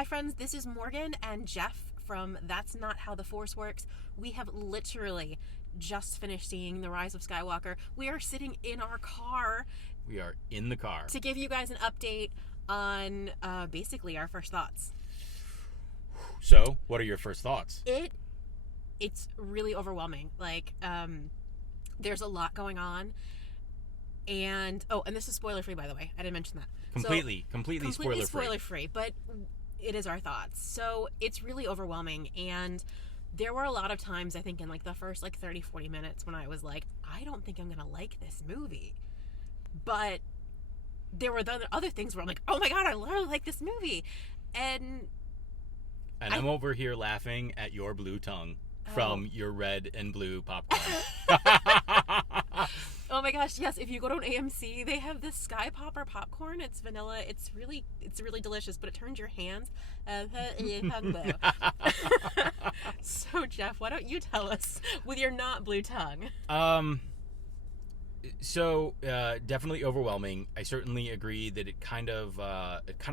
Hi friends, this is Morgan and Jeff from That's Not How the Force Works. We have literally just finished seeing The Rise of Skywalker. We are sitting in our car. We are in the car. To give you guys an update on basically our first thoughts. So, what are your first thoughts? It's really overwhelming. There's a lot going on. And this is spoiler free, by the way. I didn't mention that. Completely spoiler free. Spoiler free, but it is our thoughts. So it's really overwhelming, and there were a lot of times, I think, in the first 30-40 minutes when I was like, I don't think I'm gonna like this movie. But there were the other things where I'm like, oh my god, I literally like this movie. And I'm over here laughing at your blue tongue from your red and blue popcorn. Oh my gosh, yes, if you go to an AMC, they have this Sky Popper popcorn. It's vanilla. It's really delicious, but it turns your hands. So, Jeff, why don't you tell us with your not blue tongue? So definitely overwhelming. I certainly agree that it kind of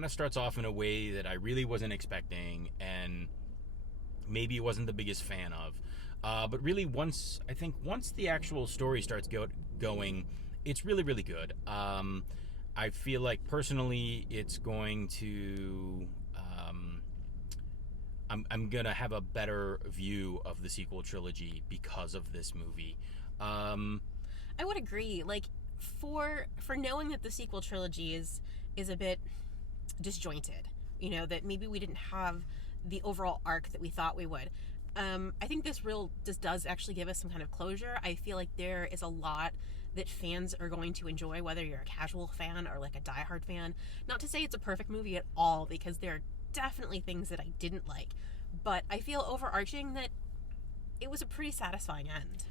starts off in a way that I really wasn't expecting, and maybe wasn't the biggest fan of. But really, once the actual story starts going, it's really, really good. I feel like personally, it's going to. I'm gonna have a better view of the sequel trilogy because of this movie. I would agree. For knowing that the sequel trilogy is a bit disjointed, that maybe we didn't have the overall arc that we thought we would. I think this does actually give us some kind of closure. I feel like there is a lot that fans are going to enjoy, whether you're a casual fan or a diehard fan. Not to say it's a perfect movie at all, because there are definitely things that I didn't like. But I feel overarching that it was a pretty satisfying end.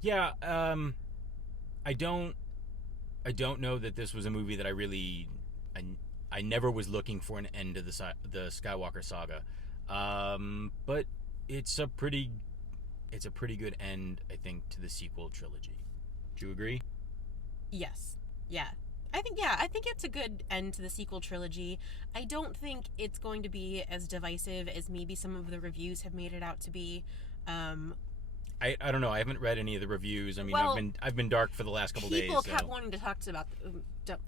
Yeah, I don't know that this was a movie that I never was looking for an end to the Skywalker Saga. But it's a pretty good end, I think, to the sequel trilogy. Do you agree? Yes. Yeah. I think it's a good end to the sequel trilogy. I don't think it's going to be as divisive as maybe some of the reviews have made it out to be. I don't know. I haven't read any of the reviews. I mean, I've been dark for the last couple days. People kept wanting to talk about.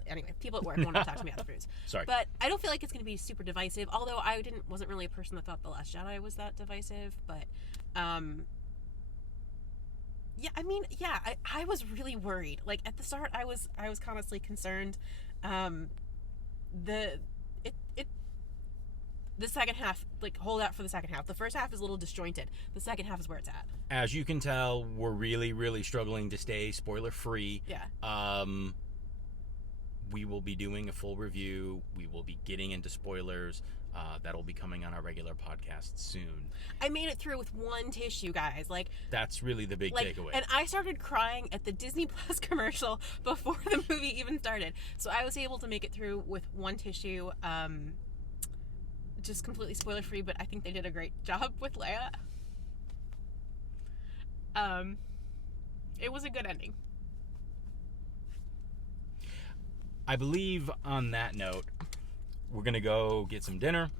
Anyway, people at work wanted to talk to me about the reviews. Sorry, but I don't feel like it's going to be super divisive. Although I wasn't really a person that thought The Last Jedi was that divisive. But, I was really worried. At the start, I was honestly concerned. The second half, hold out for the second half. The first half is a little disjointed. The second half is where it's at. As you can tell, we're really, really struggling to stay spoiler-free. Yeah. We will be doing a full review. We will be getting into spoilers. That'll be coming on our regular podcast soon. I made it through with one tissue, guys. That's really the big takeaway. And I started crying at the Disney Plus commercial before the movie even started. So I was able to make it through with one tissue. Just completely spoiler free, but I think they did a great job with Leia. It was a good ending. I believe on that note, we're gonna go get some dinner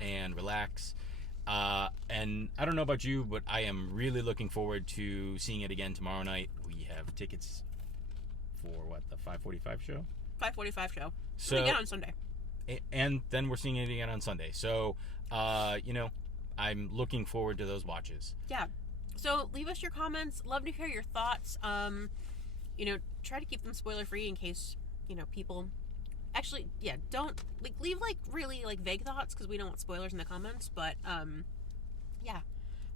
and relax. And I don't know about you, but I am really looking forward to seeing it again tomorrow night. We have tickets for the 5:45 show? 5:45 show. So again on Sunday. And then we're seeing it again on Sunday. So, I'm looking forward to those watches. Yeah. So leave us your comments. Love to hear your thoughts. Try to keep them spoiler free in case, people actually, don't leave really vague thoughts, because we don't want spoilers in the comments. But,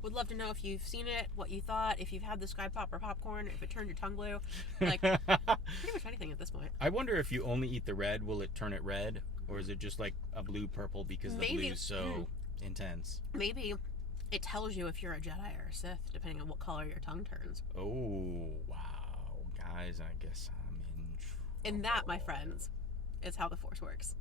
would love to know if you've seen it, what you thought, if you've had the Sky Popper popcorn, if it turned your tongue blue. Pretty much anything at this point. I wonder if you only eat the red, will it turn it red? Or is it just a blue-purple because the blue is so intense? Maybe it tells you if you're a Jedi or a Sith, depending on what color your tongue turns. Oh, wow. Guys, I guess I'm in trouble. And that, my friends, is how the Force works.